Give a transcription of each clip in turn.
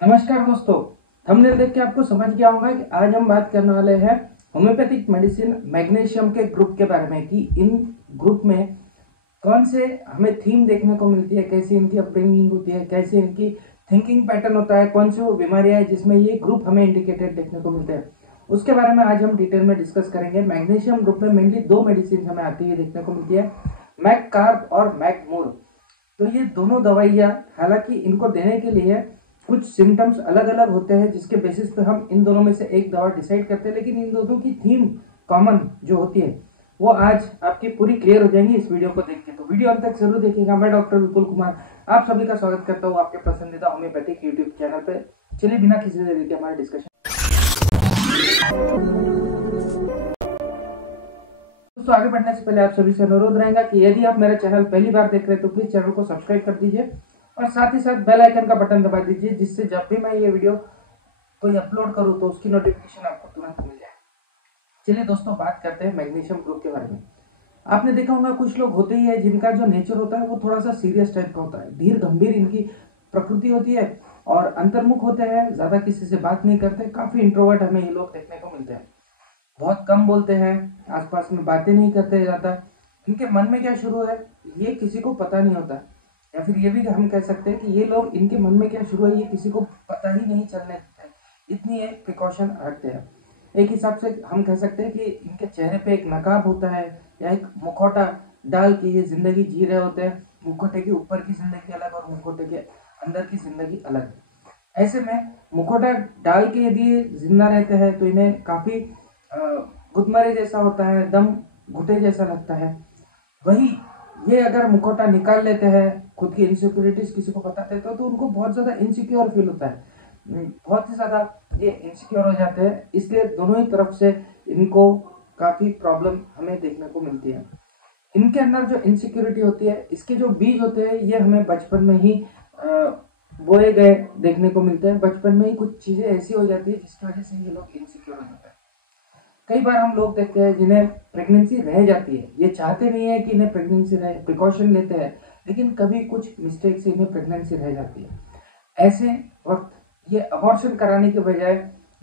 नमस्कार दोस्तों। थंबनेल देख के आपको समझ गया होगा कि आज हम बात करने वाले हैं होम्योपैथिक मेडिसिन मैग्नीशियम के ग्रुप के बारे में कि इन ग्रुप में कौन से हमें थीम देखने को मिलती है, कैसे इनकी अपब्रिंगिंग होती है, कैसे इनकी थिंकिंग पैटर्न होता है, कौन सी वो बीमारियां हैं जिसमें ये ग्रुप हमें इंडिकेटेड देखने को मिलते हैं। उसके बारे में आज हम डिटेल में डिस्कस करेंगे। मैग्नीशियम ग्रुप में मेनली दो मेडिसिन हमें आती है देखने को मिलती है, मैगकार्ब और मैगमूर। तो ये दोनों दवाइयाँ हालांकि इनको देने के लिए कुछ सिम्टम्स अलग अलग होते हैं जिसके बेसिस पे हम इन दोनों में से एक दवा डिसाइड करते हैं, लेकिन इन दोनों की थीम कॉमन जो होती है वो आज आपकी पूरी क्लियर हो जाएंगी इस वीडियो को देख के। तो वीडियो अंत तक जरूर देखिएगा। मैं डॉक्टर विपुल कुमार आप सभी का स्वागत करता हूँ आपके पसंदीदा होम्योपैथिक यूट्यूब चैनल पे। चलिए बिना किसी देरी के हमारे डिस्कशन दोस्तों आगे बढ़ने से पहले आप सभी से अनुरोध रहेगा कि यदि आप मेरा चैनल पहली बार देख रहे हैं तो प्लीज चैनल को सब्सक्राइब कर दीजिए और साथ ही साथ बेल आइकन का बटन दबा दीजिए, जिससे जब भी मैं ये वीडियो कोई अपलोड करूं तो उसकी नोटिफिकेशन आपको तुरंत मिल जाए। चलिए दोस्तों बात करते हैं मैग्नीशियम ग्रुप के बारे में। आपने देखा होगा कुछ लोग होते ही है जिनका जो नेचर होता है वो थोड़ा सा सीरियस टाइप का होता है, धीर गंभीर इनकी प्रकृति होती है और अंतर्मुख होते हैं, ज्यादा किसी से बात नहीं करते, काफी इंट्रोवर्ट हमें ये लोग देखने को मिलते हैं। बहुत कम बोलते हैं, आसपास में बातें नहीं करते ज्यादा। इनके मन में क्या शुरू है ये किसी को पता नहीं होता, या फिर ये भी हम कह सकते हैं कि ये लोग इनके मन में क्या शुरू है ये किसी को पता ही नहीं चलने देते, इतनी एक प्रिकॉशन रखते हैं। एक हिसाब से हम कह सकते हैं कि इनके चेहरे पे एक नकाब होता है या एक मुखौटा डाल के ये जिंदगी जी रहे होते हैं। मुखौटे के ऊपर की जिंदगी अलग और मुखौटे के अंदर की जिंदगी अलग। ऐसे में मुखौटा डाल के यदि जिंदा रहते हैं तो इन्हें काफी गुदमरे जैसा होता है, दम घुटे जैसा लगता है। वही ये अगर मुखौटा निकाल लेते हैं, खुद की इनसिक्योरिटीज किसी को बताते हैं तो उनको बहुत ज्यादा इनसिक्योर फील होता है, बहुत ही ज्यादा ये इनसिक्योर हो जाते हैं। इसलिए दोनों ही तरफ से इनको काफी प्रॉब्लम हमें देखने को मिलती है। इनके अंदर जो इनसिक्योरिटी होती है, इसके जो बीज होते हैं ये हमें बचपन में ही बोए गए देखने को मिलते हैं। बचपन में ही कुछ चीजें ऐसी हो जाती है जिसकी वजह से ये लोग इनसिक्योर हो जाते हैं। कई बार हम लोग देखते हैं जिन्हें प्रेगनेंसी रह जाती है, ये चाहते नहीं है कि इन्हें प्रेगनेंसी रहे, प्रिकॉशन लेते हैं, लेकिन कभी कुछ मिस्टेक से इन्हें प्रेगनेंसी रह जाती है। ऐसे वक्त ये अबॉर्शन कराने के बजाय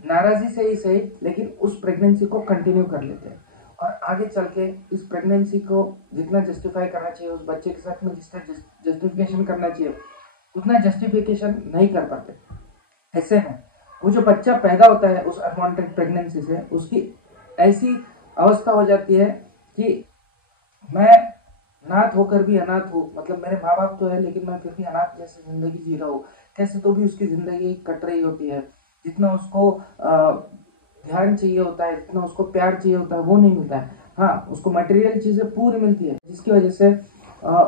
नाराजी से ही सही लेकिन उस प्रेगनेंसी को कंटिन्यू कर लेते हैं और आगे चल के इस प्रेगनेंसी को जितना जस्टिफाई करना चाहिए, उस बच्चे के साथ में जितना जस्टिफिकेशन करना चाहिए उतना जस्टिफिकेशन नहीं कर पाते। ऐसे में वो जो बच्चा पैदा होता है उस अनवांटेड प्रेगनेंसी से, उसकी ऐसी अवस्था हो जाती है कि मैं नाथ होकर भी अनाथ हूँ, मतलब मेरे माँ बाप तो है लेकिन मैं फिर भी अनाथ जैसी जिंदगी जी रहा हूँ। कैसे तो भी उसकी जिंदगी कट रही होती है, जितना उसको ध्यान चाहिए होता है, जितना उसको प्यार चाहिए होता है वो नहीं मिलता है। हाँ, उसको मटेरियल चीजें पूरी मिलती है जिसकी वजह से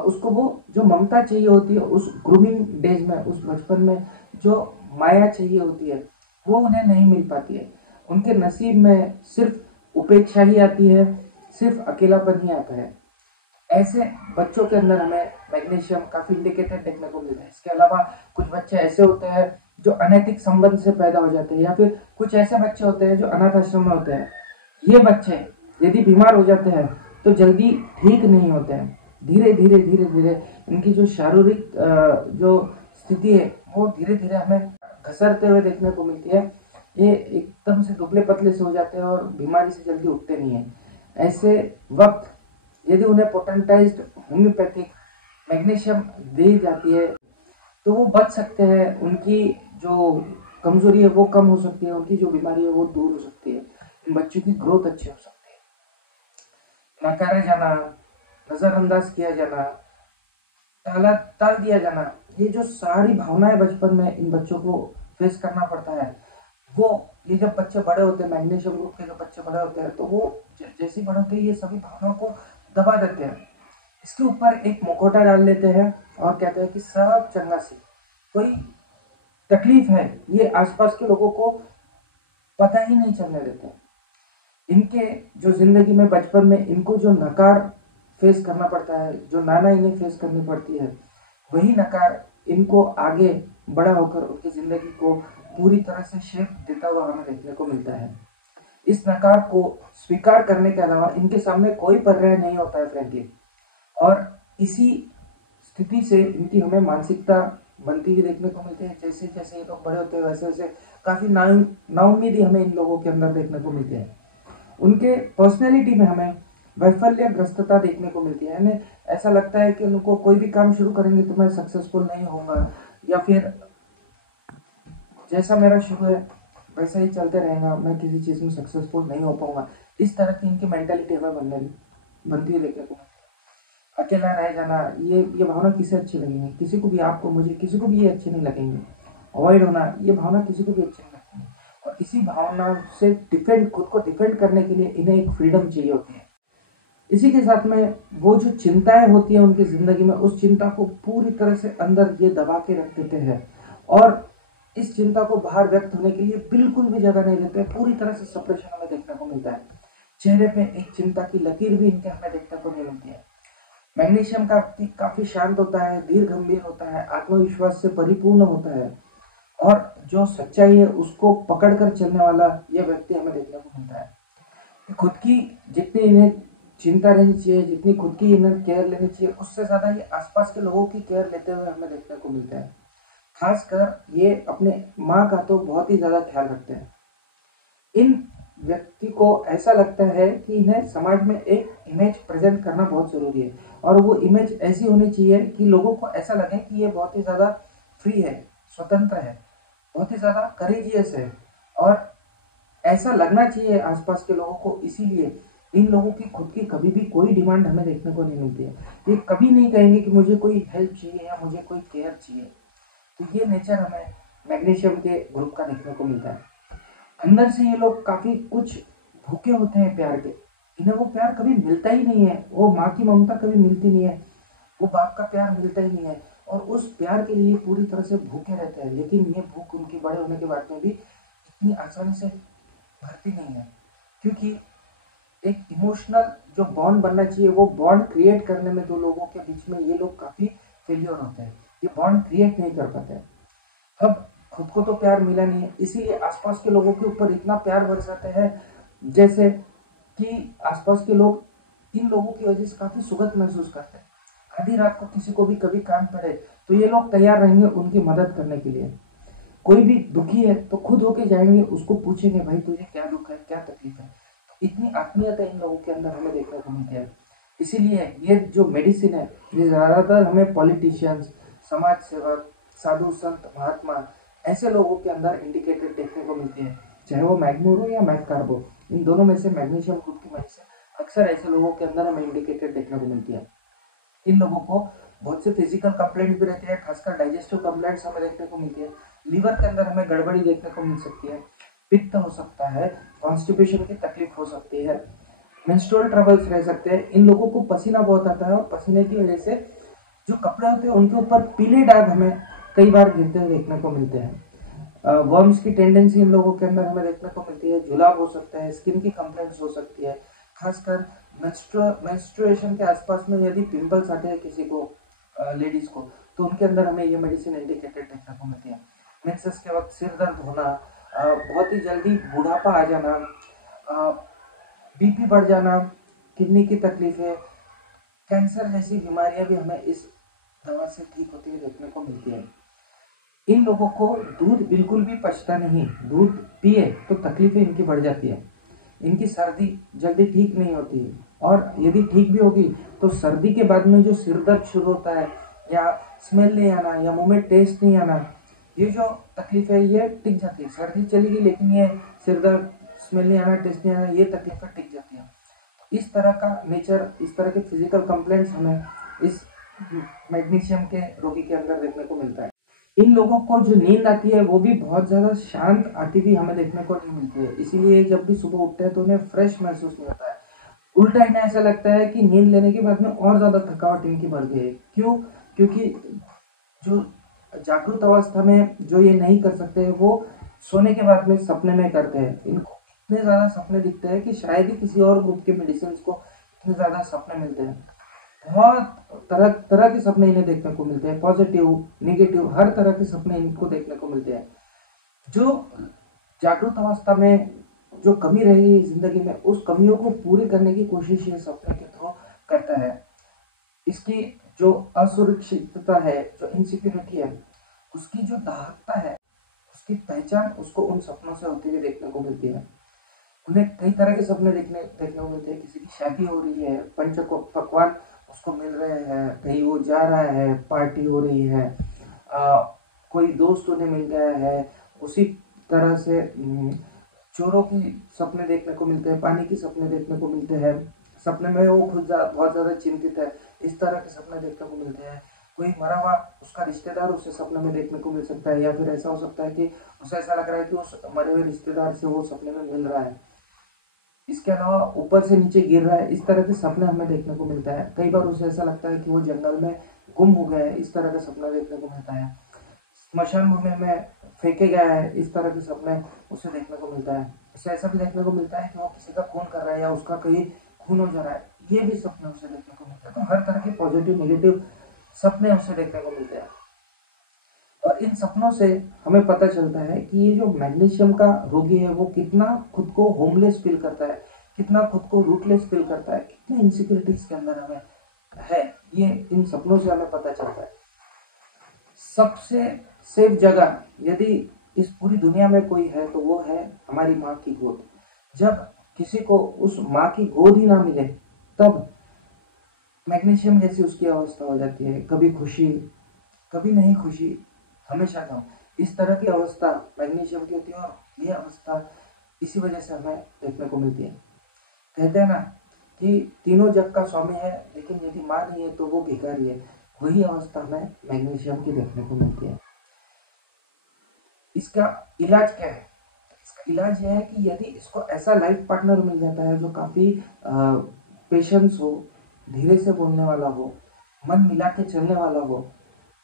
उसको वो जो ममता चाहिए होती है उस ग्रूमिंग डेज में, उस बचपन में जो माया चाहिए होती है वो उन्हें नहीं मिल पाती है। उनके नसीब में सिर्फ उपेक्षा ही आती है, सिर्फ अकेलापन ही आता है। ऐसे बच्चों के अंदर हमें मैग्नीशियम काफी इंडिकेटेड देखने को मिलता है। इसके अलावा कुछ बच्चे ऐसे होते हैं जो अनैतिक संबंध से पैदा हो जाते हैं, या फिर कुछ ऐसे बच्चे होते हैं जो अनाथ आश्रम में होते हैं। ये बच्चे यदि बीमार हो जाते हैं तो जल्दी ठीक नहीं होते हैं, धीरे धीरे धीरे धीरे इनकी जो शारीरिक जो स्थिति है वो धीरे धीरे हमें घसरते हुए देखने को मिलती है। ये एकदम से दुबले पतले से हो जाते हैं और बीमारी से जल्दी उठते नहीं है। ऐसे वक्त यदि उन्हें पोटेंटाइज्ड होम्योपैथिक मैग्नीशियम दी जाती है तो वो बच सकते हैं, उनकी जो कमजोरी है वो कम हो सकती है, उनकी जो बीमारी है वो दूर हो सकती है, इन बच्चों की ग्रोथ अच्छी हो सकती है। नकारा जाना, नजरअंदाज किया जाना, टाल दिया जाना, ये जो सारी भावनाएं बचपन में इन बच्चों को फेस करना पड़ता है, वो ये जब बच्चे बड़े होते हैं, मैग्नीशियम ग्रुप के जब बच्चे बड़े होते हैं तो वो जैसे बड़े होते हैं ये सभी भावनाओं को दबा देते हैं, इसके ऊपर एक मुखौटा डाल लेते हैं और कहते हैं कि सब चंगा सी, कोई तकलीफ है ये आसपास के लोगों को पता ही नहीं चलने देते। इनके जो जिंदगी में बचपन में इनको जो नकार फेस करना पड़ता है, जो नाना इन्हें फेस करनी पड़ती है, वही नकार इनको आगे बड़ा होकर उनकी जिंदगी को पूरी तरह से शेप देता हुआ हमें देखने को मिलता है। इस नकार को स्वीकार करने के अलावा इनके सामने कोई पर्याय नहीं होता है फ्रेंकली, और इसी स्थिति से इनकी हमें मानसिकता बनती हुई देखने को मिलती है। जैसे जैसे ये लोग बड़े होते हैं वैसे वैसे काफी नाउम्मीदी हमें इन लोगों के अंदर देखने को मिलती है। उनके पर्सनैलिटी में हमें वैफल्यग्रस्तता देखने को मिलती है, यानी ऐसा लगता है कि उनको कोई भी काम शुरू करेंगे तो मैं सक्सेसफुल नहीं होऊंगा, या फिर जैसा मेरा शुरू है वैसा ही चलते रहेगा, मैं किसी चीज में सक्सेसफुल नहीं हो पाऊंगा। इस तरह की इनकी मेंटालिटी हमें बनती हुई देखने को मिलती है। अकेला रह जाना, ये भावना किसे अच्छी लगेंगी? किसी को भी, आपको, मुझे, किसी को भी ये अच्छी नहीं लगेंगी। अवॉइड होना, ये भावना किसी को भी अच्छी नहीं लगेगी। और इसी भावना से खुद को डिफेंड करने के लिए इन्हें एक फ्रीडम चाहिए होती है। इसी के साथ में वो जो चिंताएं होती है उनकी जिंदगी में, उस चिंता को पूरी तरह से अंदर ये दबा के रख देते हैं और इस चिंता को बाहर व्यक्त होने के लिए बिल्कुल भी जगह नहीं देते। पूरी तरह से सप्रेशन हमें देखने को मिलता है। चेहरे पे एक चिंता की लकीर भी इनके हमें देखने को नहीं मिलती है। मैग्नीशियम का व्यक्ति काफी शांत होता है, धीर गंभीर होता है, आत्मविश्वास से परिपूर्ण होता है और जो सच्चाई है उसको पकड़कर चलने वाला यह व्यक्ति हमें देखने को मिलता है। खुद की जितनी इन्हें चिंता रहनी चाहिए, जितनी खुद की इन्हें केयर लेनी चाहिए, उससे ज्यादा ये आसपास के लोगों की केयर लेते हुए हमें देखने को मिलता है। खासकर ये अपने माँ का तो बहुत ही ज्यादा ख्याल रखते हैं। इन व्यक्ति को ऐसा लगता है कि इन्हें समाज में एक इमेज प्रेजेंट करना बहुत जरूरी है और वो इमेज ऐसी होनी चाहिए कि लोगों को ऐसा लगे कि ये बहुत ही ज्यादा फ्री है, स्वतंत्र है, बहुत ही ज्यादा करेजियस है और ऐसा लगना चाहिए आसपास के लोगों को। इसीलिए इन लोगों की खुद की कभी भी कोई डिमांड हमें देखने को नहीं मिलती है। ये कभी नहीं कहेंगे कि मुझे कोई हेल्प चाहिए या मुझे कोई केयर चाहिए। तो ये नेचर हमें मैग्नीशियम के ग्रुप का देखने को मिलता है। अंदर से ये लोग काफी कुछ भूखे होते हैं प्यार के। इन्हें वो प्यार कभी मिलता ही नहीं है, वो माँ की ममता कभी मिलती नहीं है, वो बाप का प्यार मिलता ही नहीं है और उस प्यार के लिए पूरी तरह से भूखे रहते हैं। लेकिन ये भूख उनके बड़े होने के बाद में भी इतनी आसानी से भरती नहीं है, क्योंकि एक इमोशनल जो बॉन्ड बनना चाहिए वो बॉन्ड क्रिएट करने में दो लोगों के बीच में ये लोग काफी फेलियर होते हैं। ये बॉन्ड क्रिएट नहीं कर पाते हैं। अब खुद को तो प्यार मिला नहीं है, इसीलिए आसपास के लोगों के ऊपर इतना प्यार बरसाते हैं जैसे कि आसपास के लोग इन लोगों की वजह से काफी सुगत महसूस करते हैं। आधी रात को किसी को भी कभी काम पड़े तो ये लोग तैयार रहेंगे उनकी मदद करने के लिए। कोई भी दुखी है तो खुद होके जाएंगे, उसको पूछेंगे भाई तुझे क्या दुख है, क्या तकलीफ है। तो इतनी आत्मीयता इन लोगों के अंदर हमें देखने को मिलती है। इसीलिए ये जो मेडिसिन है ये ज्यादातर हमें पॉलिटिशियंस, समाज सेवक, साधु संत, महात्मा, ऐसे लोगों के अंदर इंडिकेटेड देखने को मिलती है। चाहे वो मैग्मोर हो या मैथकार्बो, इन दोनों में से मैग्नीशियम ग्रुप की मेडिसिन अक्सर ऐसे लोगों के अंदर हमें इंडिकेटेड देखने को मिलती है। इन लोगों को बहुत से फिजिकल कंप्लेंट भी रहते हैं, खासकर डाइजेस्टिव कंप्लेंट्स हमें देखने को मिलती है। लीवर के अंदर हमें गड़बड़ी देखने को मिल सकती है, पित्त हो सकता है, कॉन्स्टिपेशन की तकलीफ हो सकती है, मेंस्ट्रुअल ट्रबल्स रह सकते हैं। इन लोगों को पसीना बहुत आता है और पसीने की वजह से जो कपड़े होते हैं उनके ऊपर पीले दाग हमें कई बार गिरते हुए देखने को मिलते हैं। वर्म्स की टेंडेंसी इन लोगों के अंदर हमें देखने को मिलती है, जुलाब हो सकता है, स्किन की कंप्लेंट्स हो सकती है। खासकर मेंस्ट्रुएशन के आसपास में यदि पिंपल्स आते हैं किसी को, लेडीज को, तो उनके अंदर हमें ये मेडिसिन इंडिकेटेड देखने को मिलती है। मेंसेस के वक्त सिर दर्द होना, बहुत ही जल्दी बुढ़ापा आ जाना, बीपी बढ़ जाना, किडनी की तकलीफें, कैंसर जैसी बीमारियां भी हमें इस दवा से ठीक होती हुई देखने को मिलती है। इन लोगों को दूध बिल्कुल भी पचता नहीं, दूध पिए तो तकलीफें इनकी बढ़ जाती है। इनकी सर्दी जल्दी ठीक नहीं होती और यदि ठीक भी होगी तो सर्दी के बाद में जो सिर दर्द शुरू होता है या स्मेल नहीं आना या मुंह में टेस्ट नहीं आना, ये जो तकलीफ है ये टिक जाती है। सर्दी चली गई लेकिन ये सिर दर्द, स्मेल नहीं आना, टेस्ट नहीं आना, ये तकलीफें टिक जाती है। इस तरह का नेचर, इस तरह के फिजिकल कंप्लेंट्स हमें इस मैग्नीशियम के रोगी के अंदर देखने को मिलता है। इन लोगों को जो नींद आती है वो भी बहुत ज्यादा शांत आती भी हमें देखने को नहीं मिलती है। इसीलिए जब भी सुबह उठते हैं तो उन्हें फ्रेश महसूस नहीं होता है। उल्टा इन्हें ऐसा लगता है कि नींद लेने के बाद में और ज्यादा थकावट इनकी बढ़ गई है। क्यों? क्योंकि जो जागृत अवस्था में जो ये नहीं कर सकते वो सोने के बाद में सपने में करते हैं। इनको इतने ज्यादा सपने दिखते हैं कि शायद ही किसी और ग्रुप के मेडिसिन को इतने ज्यादा सपने मिलते हैं। बहुत तरह तरह के सपने इन्हें देखने को मिलते हैं, पॉजिटिव, नेगेटिव, हर तरह के सपने इनको देखने को मिलते हैं। जो जागृत अवस्था में जो कमी रही जिंदगी में, उस कमियों को पूरी करने की कोशिश ये सपने के थ्रू करता है। इसकी जो असुरक्षितता है, जो इनसिक्योरिटी है, उसकी जो दाहकता है, उसकी पहचान उसको उन सपनों से होते हुए देखने को मिलती है। उन्हें कई तरह के सपने देखने देखने को मिलते हैं। किसी की शादी हो रही है, पंच पकवान उसको मिल रहे हैं, कहीं वो जा रहा है, पार्टी हो रही है, कोई दोस्त उन्हें मिल गया है। उसी तरह से चोरों की सपने देखने को मिलते हैं, पानी की सपने देखने को मिलते हैं, सपने में वो खुद बहुत ज़्यादा चिंतित है, इस तरह के सपने देखने को मिलते हैं। कोई मरा हुआ उसका रिश्तेदार उसे सपने में देखने को मिल सकता है, या फिर ऐसा हो सकता है कि उसे ऐसा लग रहा है कि उस मरे हुए रिश्तेदार से वो सपने में मिल रहा है। इसके अलावा ऊपर से नीचे गिर रहा है, इस तरह के सपने हमें देखने को मिलता है। कई बार उसे ऐसा लगता है कि वो जंगल में गुम हो गया है, इस तरह का सपना देखने को मिलता है। स्मशान भूमि में फेंके गया है, इस तरह के सपने उसे देखने को मिलता है। उसे ऐसा भी देखने को मिलता है कि वो किसी का खून कर रहा है या उसका कहीं खून हो जा रहा है, ये भी सपने उसे देखने को मिलते हैं। तो हर तरह के पॉजिटिव नेगेटिव सपने उसे देखने को मिलते हैं। और इन सपनों से हमें पता चलता है कि ये जो मैग्नीशियम का रोगी है वो कितना खुद को होमलेस फील करता है, कितना खुद को रूटलेस फील करता है, कितने इनसिक्योरिटीज के अंदर हमें है, ये इन सपनों से हमें पता चलता है। सबसे सेफ जगह यदि इस पूरी दुनिया में कोई है तो वो है हमारी माँ की गोद। जब किसी को उस माँ की गोद ही ना मिले तब मैग्नीशियम जैसी उसकी अवस्था हो जाती है, कभी खुशी कभी नहीं खुशी, हमेशा गम, इस तरह की अवस्था मैग्नीशियम की होती है। और ये अवस्था इसी वजह से हमें देखने को मिलती है। कहते हैं ना कि तीनों जग का स्वामी है, लेकिन यदि माँ नहीं है तो वो भिखारी है। वही अवस्था हमें मैग्नीशियम की देखने को मिलती है। इसका इलाज क्या है? इसका इलाज यह है कि यदि इसको ऐसा लाइफ पार्टनर मिल जाता है जो काफी पेशेंस हो, धीरे से बोलने वाला हो, मन मिला के चलने वाला हो,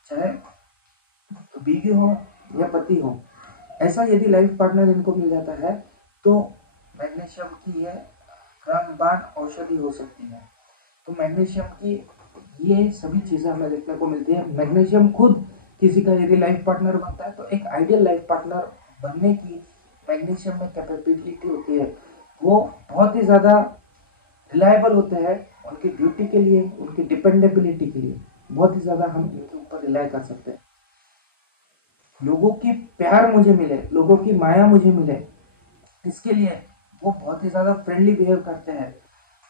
चाहे बीवी हो या पति हो, ऐसा यदि लाइफ पार्टनर इनको मिल जाता है तो मैग्नीशियम की यह रामबाण औषधि हो सकती है। तो मैग्नीशियम की ये सभी चीजें हमें देखने को मिलती है। मैग्नीशियम खुद किसी का यदि लाइफ पार्टनर बनता है तो एक आइडियल लाइफ पार्टनर बनने की मैग्नीशियम में कैपेबिलिटी होती है। वो बहुत ही ज्यादा रिलायबल होते हैं उनकी ड्यूटी के लिए, उनकी डिपेंडेबिलिटी के लिए बहुत ही ज्यादा हम इनके ऊपर रिलाय कर सकते हैं। लोगों की प्यार मुझे मिले, लोगों की माया मुझे मिले, इसके लिए वो बहुत ही ज्यादा फ्रेंडली बिहेव करते हैं,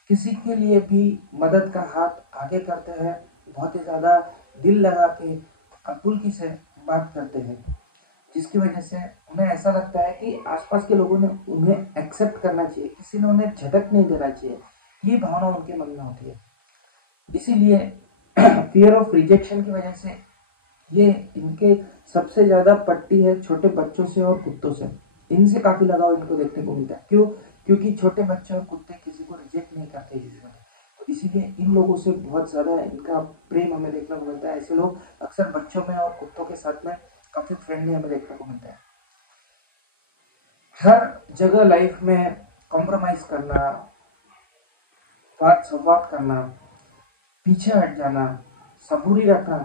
किसी के लिए भी मदद का हाथ आगे करते हैं, बहुत ही ज्यादा दिल लगा के आपुलकी से बात करते हैं, जिसकी वजह से उन्हें ऐसा लगता है कि आसपास के लोगों ने उन्हें एक्सेप्ट करना चाहिए, किसी ने उन्हें झटक नहीं देना चाहिए, ये भावना उनके मन में होती है। इसीलिए फियर ऑफ रिजेक्शन की वजह से ये इनके सबसे ज्यादा पट्टी है छोटे बच्चों से और कुत्तों से। इनसे काफी लगाव इनको देखने को मिलता है। क्यों? क्योंकि छोटे बच्चे और कुत्ते किसी को रिजेक्ट नहीं करते यूजुअली, तो इसीलिए इन लोगों से बहुत ज्यादा इनका प्रेम हमें देखने को मिलता है। ऐसे लोग अक्सर बच्चों में और कुत्तों के साथ में काफी फ्रेंडली हमें देखने को मिलता है। हर जगह लाइफ में कॉम्प्रोमाइज करना, बात संवाद करना, पीछे हट जाना, सबूरी रखना,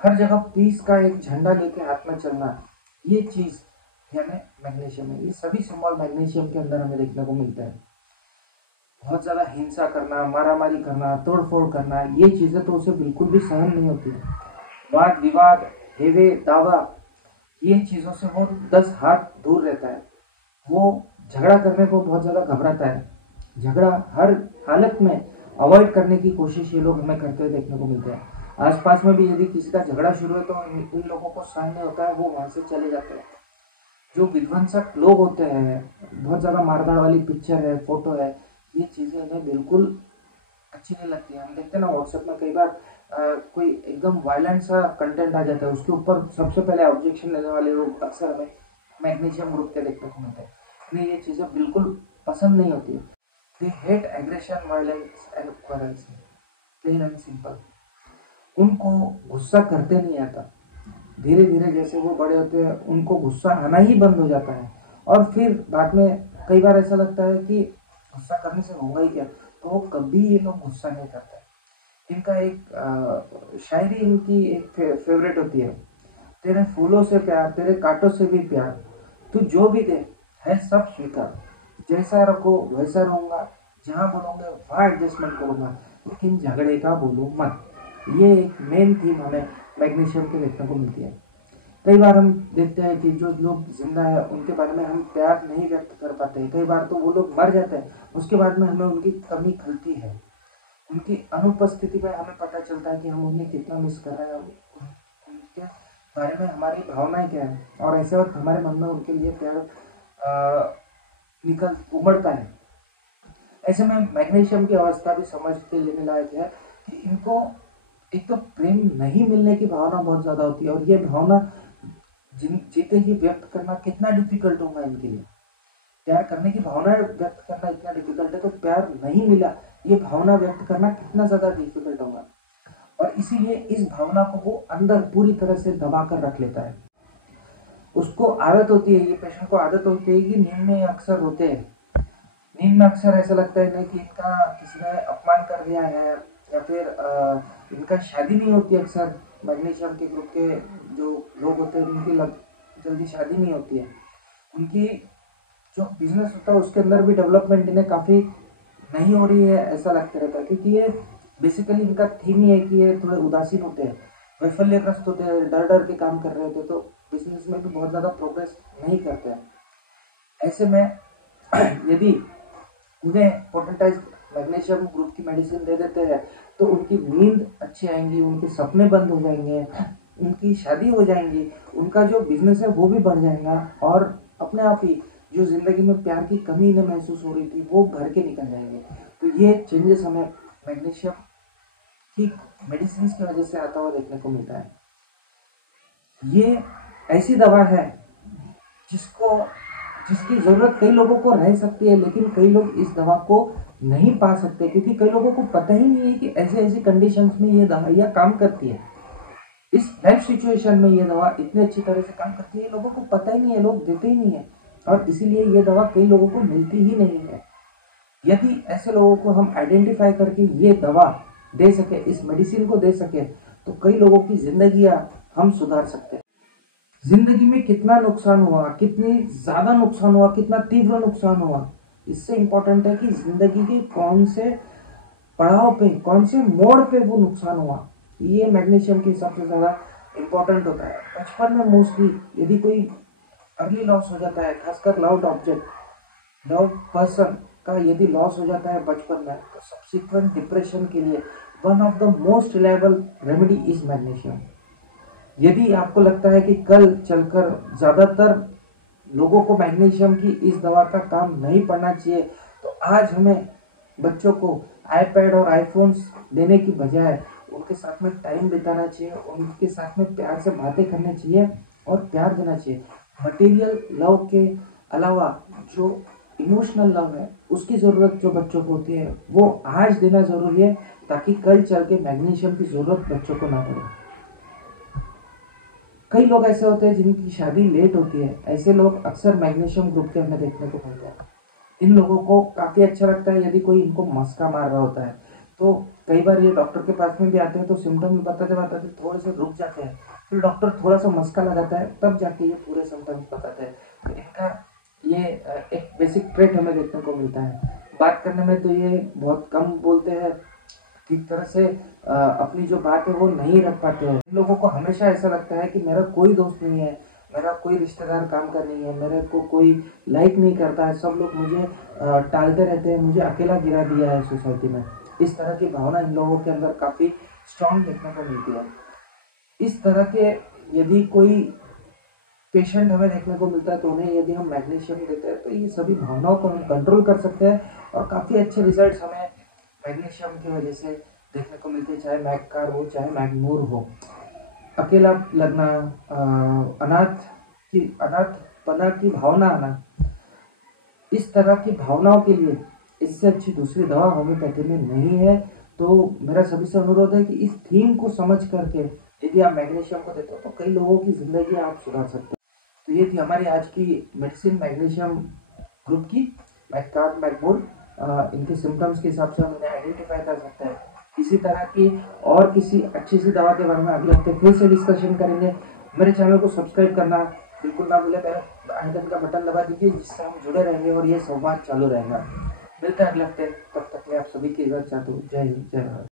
हर जगह पीस का एक झंडा लेके हाथ में चलना, ये चीज यानी मैग्नीशियम है। ये सभी सिंबल मैग्नीशियम के अंदर हमें देखने को मिलता है। बहुत ज्यादा हिंसा करना, मारामारी करना, तोड़फोड़ करना, ये चीजें तो उसे बिल्कुल भी सहन नहीं होती। वाद विवाद, हेवे दावा, ये चीजों से वो 10 हाथ दूर रहता है। वो झगड़ा करने को बहुत ज्यादा घबराता है। झगड़ा हर हालत में अवॉइड करने की कोशिश ये लोग हमें करते हुए देखने को मिलते हैं। आसपास में भी यदि किसी का झगड़ा शुरू है तो इन लोगों को सहन नहीं होता है, वो वहां से चले जाते हैं। जो विध्वंसक लोग होते हैं, बहुत ज्यादा मारधाड़ वाली पिक्चर है, फोटो है, ये चीजें इन्हें बिल्कुल अच्छी नहीं लगती है। हम देखते हैं ना व्हाट्सएप में कई बार कोई एकदम वायलेंट सा कंटेंट आ जाता है, उसके ऊपर सबसे पहले ऑब्जेक्शन लेने वाले लोग अक्सर हमें मैग्नीशियम ग्रुप के देखने को मिलते हैं। इन्हें ये चीजें बिल्कुल पसंद नहीं होती है। They hate aggression, violence and quarrels, plain and simple. उनको गुस्सा करते नहीं आता। धीरे धीरे जैसे वो बड़े होते हैं उनको गुस्सा आना ही बंद हो जाता है, और फिर बाद में कई बार ऐसा लगता है कि गुस्सा करने से होगा ही क्या, तो कभी ये लोग गुस्सा नहीं करते। इनका एक शायरी इनकी एक फेवरेट होती है, तेरे फूलों से प्यार, तेरे कांटों से भी प्यार, तू जो भी दे है सब स्वीकार, जैसा रखो वैसा रहूंगा, जहाँ बोलोगे वहाँ एडजस्टमेंट करूंगा, लेकिन झगड़े का बोलो मत। ये एक मेन थीम हमें मैग्नीशियम के देखने को मिलती है। कई बार हम देखते हैं कि जो लोग जिंदा है उनके बारे में हम प्यार नहीं व्यक्त कर पाते हैं। कई बार तो वो लोग मर जाते हैं, उसके बाद में हमें उनकी कमी खलती है। उनकी अनुपस्थिति में हमें पता चलता है कि हम उन्हें कितना मिस कर रहे हैं, उनके बारे में हमारी भावनाएं क्या है, और ऐसे वक्त हमारे मन में उनके लिए प्यार निकल उमड़ता है। ऐसे में मैग्नीशियम की अवस्था भी समझ के लेने लायक है कि इनको एक तो प्रेम नहीं मिलने की भावना बहुत ज्यादा होती है, और ये भावना जीते ही व्यक्त करना कितना डिफिकल्ट होगा इनके लिए। प्यार करने की भावना व्यक्त करना इतना डिफिकल्ट है, तो प्यार नहीं मिला ये भावना व्यक्त करना कितना ज्यादा डिफिकल्ट होगा। और इसीलिए इस भावना को वो अंदर पूरी तरह से दबा कर रख लेता है। उसको आदत होती है, ये पेशेंट को आदत होती है कि नींद में अक्सर रोते हैं। नींद में अक्सर ऐसा लगता है कि इनका किसी ने अपमान कर दिया है, या फिर इनका शादी नहीं होती। अक्सर मैग्नीशियम के ग्रुप के जो लोग होते हैं उनकी जल्दी शादी नहीं होती है। उनकी जो बिजनेस होता है उसके अंदर भी डेवलपमेंट इन्हें काफ़ी नहीं हो रही है, ऐसा लगता रहता है। क्योंकि ये बेसिकली इनका थीम ही है कि ये थोड़े उदासीन होते हैं, वैफल्यग्रस्त होते हैं, डर डर के काम कर रहे होते हैं, तो बिजनेस में भी बहुत ज़्यादा प्रोग्रेस नहीं करते हैं। ऐसे में यदि उन्हें पोटेंटाइज मैग्नीशियम ग्रुप की मेडिसिन दे देते हैं तो उनकी नींद अच्छी आएंगी, उनके सपने बंद हो जाएंगे, उनकी शादी हो जाएंगी, उनका जो बिजनेस है वो भी बढ़ जाएगा, और अपने आप ही जो जिंदगी में प्यार की कमी इन्हें महसूस हो रही थी वो भर के निकल जाएंगे। तो ये चेंजेस हमें मैग्नीशियम की मेडिसिन की वजह से आता हुआ देखने को मिलता है। ये ऐसी दवा है जिसकी जरूरत कई लोगों को रह सकती है, लेकिन कई लोग इस दवा को नहीं पा सकते, क्योंकि कई लोगों को पता ही नहीं है कि ऐसे ऐसी कंडीशंस में ये दवाइयाँ काम करती है। इस लाइफ सिचुएशन में ये दवा इतनी अच्छी तरह से काम करती है, लोगों को पता ही नहीं है, लोग देते ही नहीं है, और इसीलिए ये दवा कई लोगों को मिलती ही नहीं है। यदि ऐसे लोगों को हम आइडेंटिफाई करके ये दवा दे सके, इस मेडिसिन को दे सके, तो कई लोगों की जिंदगियां हम सुधार सकते हैं। जिंदगी में कितना नुकसान हुआ, कितनी ज्यादा नुकसान हुआ, कितना तीव्र नुकसान हुआ, इससे इंपॉर्टेंट है कि जिंदगी के कौन से पड़ाव पे, कौन से मोड़ पे वो नुकसान हुआ, ये मैग्नीशियम के हिसाब से ज्यादा इंपॉर्टेंट होता है। बचपन में मोस्टली यदि कोई अर्ली लॉस हो जाता है, खासकर लव्ड ऑब्जेक्ट, लव्ड पर्सन का यदि लॉस हो जाता है बचपन में, तो सब्सिक्वेंट डिप्रेशन के लिए one of the most reliable remedy is magnesium. यदि आपको लगता है कि कल चलकर ज्यादातर लोगों को मैग्नीशियम की इस दवा का काम नहीं पड़ना चाहिए, तो आज हमें बच्चों को आईपैड और आईफोन्स देने की बजाय उनके साथ में टाइम बिताना चाहिए, उनके साथ में प्यार से बातें करनी चाहिए और प्यार देना चाहिए। मटेरियल लव के अलावा जो इमोशनल लव है उसकी जरूरत जो बच्चों को होती है वो आज देना जरूरी है, ताकि कल चल के मैग्नीशियम की जरूरत बच्चों को ना पड़े। कई लोग ऐसे होते हैं जिनकी शादी लेट होती है, ऐसे लोग अक्सर मैग्नीशियम ग्रुप के हमें देखने को मिलते हैं। इन लोगों को काफी अच्छा लगता है यदि कोई इनको मस्का मार रहा होता है, तो कई बार ये डॉक्टर के पास में भी आते हैं तो सिम्टम बताते बताते थोड़े से रुक जाते हैं, फिर डॉक्टर थोड़ा सा मस्का लगाता है, तब जाके ये पूरे सिम्टम्स बताते हैं। तो इनका ये एक बेसिक ट्रेट हमें देखने को मिलता है। बात करने में तो ये बहुत कम बोलते हैं, ठीक तरह से अपनी जो बात है वो नहीं रख पाते हैं। इन लोगों को हमेशा ऐसा लगता है कि मेरा कोई दोस्त नहीं है, मेरा कोई रिश्तेदार काम का नहीं है, मेरे को कोई लाइक नहीं करता है, सब लोग मुझे टालते रहते हैं, मुझे अकेला गिरा दिया है सोसाइटी में। इस तरह की भावना इन लोगों के अंदर काफी स्ट्रांग देखने को मिलती है। इस तरह के यदि कोई पेशेंट हमें देखने को मिलता है तो उन्हें यदि हम मैग्नीशियम देते हैं तो ये सभी भावनाओं को हम कंट्रोल कर सकते हैं, और काफी अच्छे रिजल्ट्स हमें मैग्नीशियम की वजह से देखने को मिलते हैं, चाहे मैगकार हो चाहे मैगमूर हो। अकेला लगना, अनाथपना की भावना आना, इस तरह की भावनाओं के लिए इससे अच्छी दूसरी दवा होम्योपैथी में नहीं है। तो मेरा सभी से अनुरोध है कि इस थीम को समझ करके यदि आप मैग्नीशियम को देते हो तो कई लोगों की जिंदगी आप सुधार सकते हो। तो ये थी हमारी आज की मेडिसिन मैग्नीशियम ग्रुप की, मैगकार, मैगमूर। इनके सिम्टम्स के हिसाब से हम इन्हें आइडेंटिफाई कर सकते हैं। इसी तरह की और किसी अच्छी सी दवा के बारे में अगले हफ्ते फिर से डिस्कशन करेंगे। मेरे चैनल को सब्सक्राइब करना बिल्कुल ना भूलें, आइकन का बटन दबा दीजिए, जिससे हम जुड़े रहेंगे और ये संवाद चालू रहेगा। मिलते हैं अगले हफ्ते, तब तक मैं आप सभी की इजाजत चाहता हूँ। जय हिंद, जय भारत।